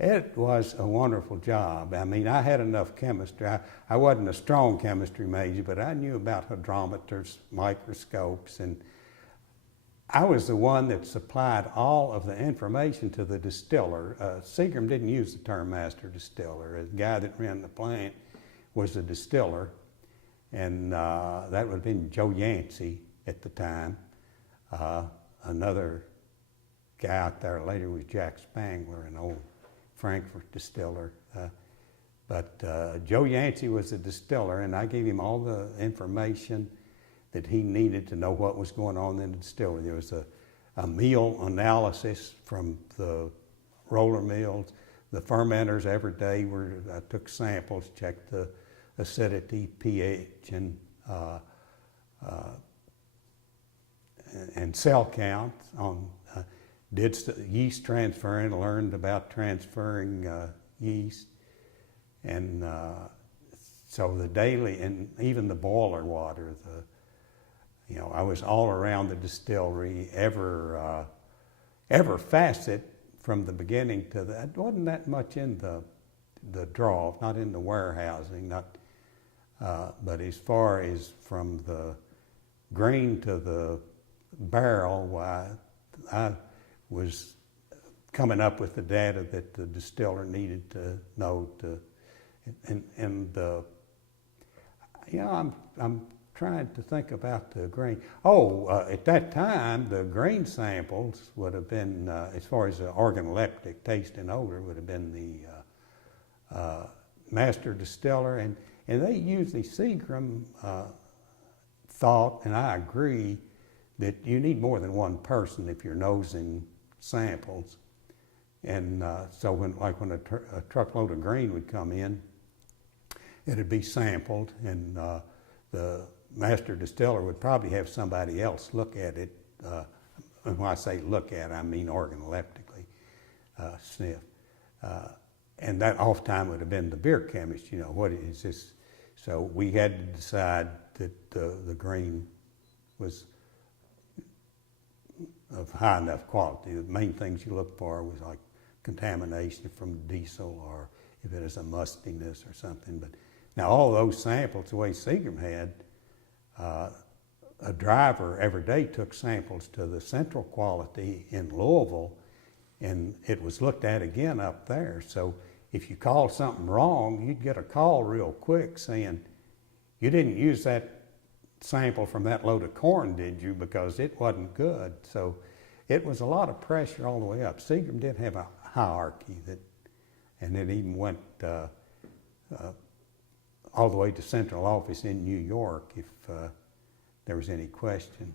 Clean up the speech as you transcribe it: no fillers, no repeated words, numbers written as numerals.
It was a wonderful job. I mean, I had enough chemistry. I wasn't a strong chemistry major, but I knew about hydrometers, microscopes, and I was the one that supplied all of the information to the distiller. Seagram didn't use the term Master Distiller. The guy that ran the plant was the distiller, and that would have been Joe Yancey at the time. Another guy out there later was Jack Spangler, an old Frankfurt distiller. But Joe Yancey was the distiller, and I gave him all the information that he needed to know what was going on in the distillery. There was a meal analysis from the roller mills. The fermenters every day I took samples, checked the acidity, pH, and cell count on did yeast transferring, learned about transferring yeast, and so the daily, and even the boiler water, I was all around the distillery, every facet from the beginning to the, it wasn't that much in the draw, not in the warehousing, but as far as from the grain to the barrel, I was coming up with the data that the distiller needed to know I'm trying to think about the grain. At that time, the grain samples would have been, as far as the organoleptic taste and odor, would have been the Master Distiller, and they usually, Seagram thought, and I agree, that you need more than one person if you're nosing samples. And so when a truckload of grain would come in, it'd be sampled, and the Master Distiller would probably have somebody else look at it. And when I say look at it, I mean organoleptically sniff. And that oftentimes would have been the beer chemist, what is this? So we had to decide that the grain was of high enough quality. The main things you look for was like contamination from diesel, or if it is a mustiness or something. But now all those samples, the way Seagram had, a driver every day took samples to the central quality in Louisville, and it was looked at again up there. So if you called something wrong, you'd get a call real quick saying, you didn't use that sample from that load of corn, did you? Because it wasn't good. So it was a lot of pressure all the way up. Seagram did have a hierarchy and it even went all the way to central office in New York if there was any question.